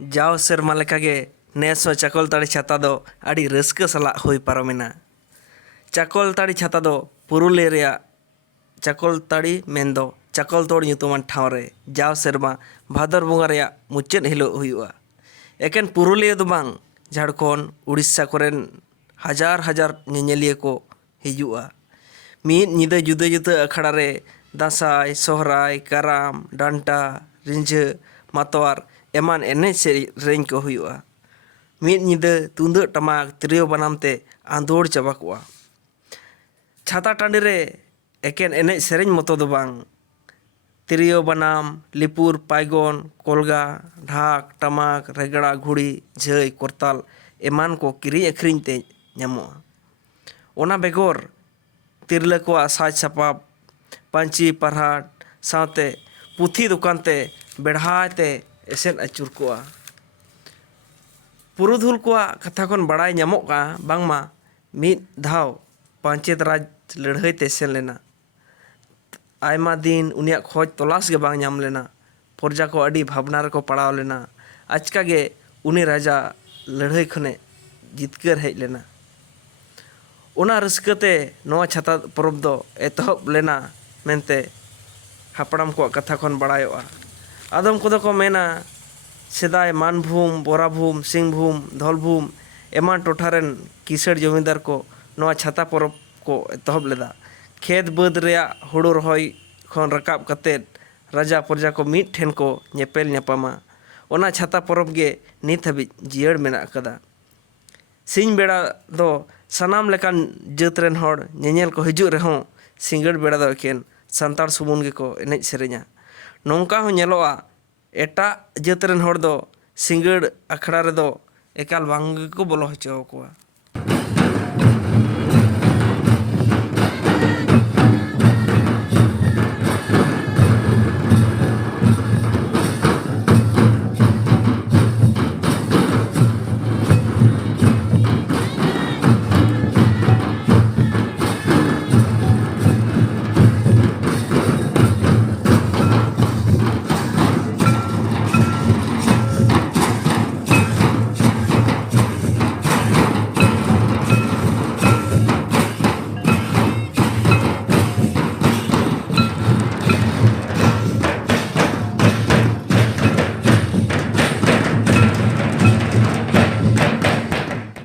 ᱡᱟᱣ ᱥᱮᱨᱢᱟ ᱞᱮᱠᱟᱜᱮ ᱱᱮᱥ ᱦᱚᱸ ᱪᱟᱠᱚᱞᱛᱟᱲᱤ ᱪᱷᱟᱛᱟ ᱫᱚ ᱟᱹᱰᱤ ᱨᱟᱹᱥᱠᱟᱹ ᱥᱟᱞᱟᱜ ᱦᱩᱭ ᱯᱟᱨᱚᱢᱮᱱᱟ। ᱪᱟᱠᱚᱞᱛᱟᱲᱤ ᱪᱷᱟᱛᱟ ᱫᱚ ᱯᱩᱨᱩᱞᱤᱭᱟ ᱨᱮᱭᱟᱜ ᱪᱟᱠᱚᱞᱛᱟᱲᱤ ᱢᱮᱱᱫᱚ ᱪᱟᱠᱚᱞᱛᱚᱲ ᱧᱩᱛᱩᱢᱟᱱ ᱴᱷᱟᱶ ᱨᱮ ᱡᱟᱣ ᱥᱮᱨᱢᱟ ᱵᱷᱟᱫᱚᱨ ᱵᱚᱸᱜᱟ ᱨᱮᱭᱟᱜ ᱢᱩᱪᱟᱹᱫ ᱦᱤᱞᱳᱜ ᱦᱩᱭᱩᱜᱼᱟ। ᱮᱠᱮᱱ ᱯᱩᱨᱩᱞᱤᱭᱟ ᱫᱚ ᱵᱟᱝ, ᱡᱷᱟᱲᱠᱷᱚᱱᱰ, ᱩᱲᱤᱥᱭᱟ ᱠᱚᱨᱮᱱ ᱦᱟᱡᱟᱨ ᱦᱟᱡᱟᱨ ᱧᱮᱧᱮᱞᱤᱭᱟᱹ ᱠᱚ ᱦᱤᱡᱩᱜᱼᱟ। ᱢᱤᱫ ᱧᱤᱫᱟᱹ ᱡᱩᱫᱟᱹ ᱡᱩᱫᱟᱹ ᱟᱠᱷᱲᱟ ᱨᱮ ᱫᱟᱸᱥᱟᱭ, ᱥᱚᱦᱨᱟᱭ, ᱠᱟᱨᱟᱢ, ᱰᱟᱱᱴᱟ, ᱨᱤᱸᱡᱷᱟᱹ, ᱢᱟᱛᱣᱟᱨ ᱮᱢᱟᱱ ᱮᱱᱮᱡ ᱥᱮᱨᱮᱧ ko ᱦᱩᱭᱩᱜᱼᱟ। ᱢᱤᱫ ᱧᱤᱫᱟᱹ ᱛᱩᱢᱫᱟᱹᱜ ᱴᱟᱢᱟᱠ ᱛᱤᱨᱭᱳ ᱵᱟᱱᱟᱢ ᱛᱮ ᱟᱸᱫᱳᱲ ᱪᱟᱵᱟ ᱠᱚᱜᱼᱟ। ᱪᱷᱟᱛᱟ ᱴᱟᱺᱰᱤ ᱨᱮ ᱮᱠᱮᱱ ᱮᱱᱮᱡ ᱥᱮᱨᱮᱧ ᱢᱚᱛᱚ ᱫᱚ ᱵᱟᱝ, ᱛᱤᱨᱭᱳ ᱵᱟᱱᱟᱢ, ᱞᱤᱯᱩᱨ, ᱯᱟᱭᱜᱚᱱ, ᱠᱚᱞᱜᱟ, ᱰᱷᱟᱠ, ᱴᱟᱢᱟᱠ, ᱨᱮᱜᱽᱲᱟ, ᱜᱷᱩᱲᱤ, ᱡᱷᱟᱹᱭ, ᱠᱚᱨᱛᱟᱞ ᱮᱢᱟᱱ ᱠᱚ ᱠᱤᱨᱤᱧ ᱟᱹᱠᱷᱨᱤᱧ ᱛᱮ ᱧᱟᱢᱚᱜᱼᱟ। ᱚᱱᱟ ᱵᱮᱜᱚᱨ ᱛᱤᱨᱞᱟᱹ ᱠᱚᱣᱟᱜ ᱥᱟᱡᱽ ᱥᱟᱯᱟᱵ, ᱯᱟᱹᱧᱪᱤ ᱯᱟᱨᱦᱟᱲ ᱥᱟᱶᱛᱮ ᱯᱩᱛᱷᱤ ᱫᱚᱠᱟᱱ ᱛᱮ ᱵᱮᱲᱦᱟᱭ ᱛᱮ ᱮᱥᱮᱫ ᱟᱹᱪᱩᱨ ᱠᱚᱜᱼᱟ। ᱯᱩᱨᱩᱫᱷᱩᱞ ᱠᱚᱣᱟᱜ ᱠᱟᱛᱷᱟ ᱠᱷᱚᱱ ᱵᱟᱲᱟᱭ ᱧᱟᱢᱚᱜᱼᱟ ᱵᱟᱝᱢᱟ ᱢᱤᱫ ᱫᱷᱟᱣ ᱯᱟᱧᱪᱮᱛ ᱨᱟᱡᱽ ᱞᱟᱹᱲᱦᱟᱹᱭ ᱛᱮ ᱥᱮᱱ ᱞᱮᱱᱟ। ᱟᱭᱢᱟ ᱫᱤᱱ ᱩᱱᱤᱭᱟᱜ ᱠᱷᱚᱡᱽ ᱛᱚᱞᱟᱥ ᱜᱮ ᱵᱟᱝ ᱧᱟᱢ ᱞᱮᱱᱟ। ᱯᱨᱚᱡᱟ ᱠᱚ ᱟᱹᱰᱤ ᱵᱷᱟᱵᱽᱱᱟ ᱨᱮᱠᱚ ᱯᱟᱲᱟᱣ ᱞᱮᱱᱟ। ᱟᱪᱠᱟ ᱜᱮ ᱩᱱᱤ ᱨᱟᱡᱟ ᱞᱟᱹᱲᱦᱟᱹᱭ ᱠᱷᱚᱱᱮ ᱡᱤᱛᱠᱟᱹᱨ ᱦᱮᱡ ᱞᱮᱱᱟ। ᱚᱱᱟ ᱨᱟᱹᱥᱠᱟᱹᱛᱮ ᱱᱚᱣᱟ ᱪᱷᱟᱛᱟ ᱯᱚᱨᱚᱵᱽ ᱫᱚ ᱮᱛᱚᱦᱚᱵ ᱞᱮᱱᱟ ᱢᱮᱱᱛᱮ ᱦᱟᱯᱲᱟᱢ ᱠᱚᱣᱟᱜ ᱠᱟᱛᱷᱟ ᱠᱷᱚᱱ ᱵᱟᱲᱟᱭᱚᱜᱼᱟ। ᱟᱫᱚᱢ ᱠᱚᱫᱚ ᱠᱚ ᱢᱮᱱᱟ ᱥᱮᱫᱟᱭ ᱢᱟᱱᱵᱷᱩᱢ, ᱵᱚᱨᱟᱵᱷᱩᱢ, ᱥᱤᱝᱵᱷᱩᱢ, ᱫᱷᱚᱞᱵᱷᱩᱢ ᱮᱢᱟᱱ ᱴᱚᱴᱷᱟ ᱨᱮᱱ ᱠᱤᱥᱟᱹᱬ ᱡᱚᱢᱤᱫᱟᱨ ᱠᱚ ᱱᱚᱣᱟ ᱪᱷᱟᱛᱟ ᱯᱚᱨᱚᱵᱽ ᱠᱚ ᱮᱛᱚᱦᱚᱵ ᱞᱮᱫᱟ। ᱠᱷᱮᱛ ᱵᱟᱹᱫᱽ ᱨᱮᱭᱟᱜ ᱦᱩᱲᱩ ᱨᱚᱦᱚᱭ ᱠᱷᱚᱱ ᱨᱟᱠᱟᱵ ᱠᱟᱛᱮᱫ ᱨᱟᱡᱟ ᱯᱨᱚᱡᱟ ᱠᱚ ᱢᱤᱫ ᱴᱷᱮᱱ ᱠᱚ ᱧᱮᱯᱮᱞ ᱧᱟᱯᱟᱢᱟ। ᱚᱱᱟ ᱪᱷᱟᱛᱟ ᱯᱚᱨᱚᱵᱽ ᱜᱮ ᱱᱤᱛ ᱦᱟᱹᱵᱤᱡ ᱡᱤᱭᱟᱹᱲ ᱢᱮᱱᱟᱜ ᱟᱠᱟᱫᱟ। ᱥᱤᱧ ᱵᱮᱲᱟ ᱫᱚ ᱥᱟᱱᱟᱢ ᱞᱮᱠᱟᱱ ᱡᱟᱹᱛ ᱨᱮᱱ ᱦᱚᱲ ᱧᱮᱧᱮᱞ ᱠᱚ ᱦᱤᱡᱩᱜ ᱨᱮᱦᱚᱸ ᱥᱤᱸᱜᱟᱹᱲ ᱵᱮᱲᱟ ᱫᱚ ᱮᱠᱮᱱ ᱥᱟᱱᱛᱟᱲ ᱥᱩᱢᱩᱝ ᱜᱮᱠᱚ ᱮᱱᱮᱡ ᱥᱮᱨᱮᱧᱟ। ᱱᱚᱝᱠᱟ ᱦᱚᱸ ᱧᱮᱞᱚᱜᱼᱟ ᱮᱴᱟᱜ ᱡᱟᱹᱛ ᱨᱮᱱ ᱦᱚᱲ ᱫᱚ ᱥᱤᱸᱜᱟᱹᱲ ᱟᱠᱷᱲᱟ ᱨᱮᱫᱚ ᱮᱠᱟᱞ ᱵᱟᱝ ᱜᱮᱠᱚ ᱵᱚᱞᱚ ᱦᱚᱪᱚ ᱟᱠᱚᱣᱟ।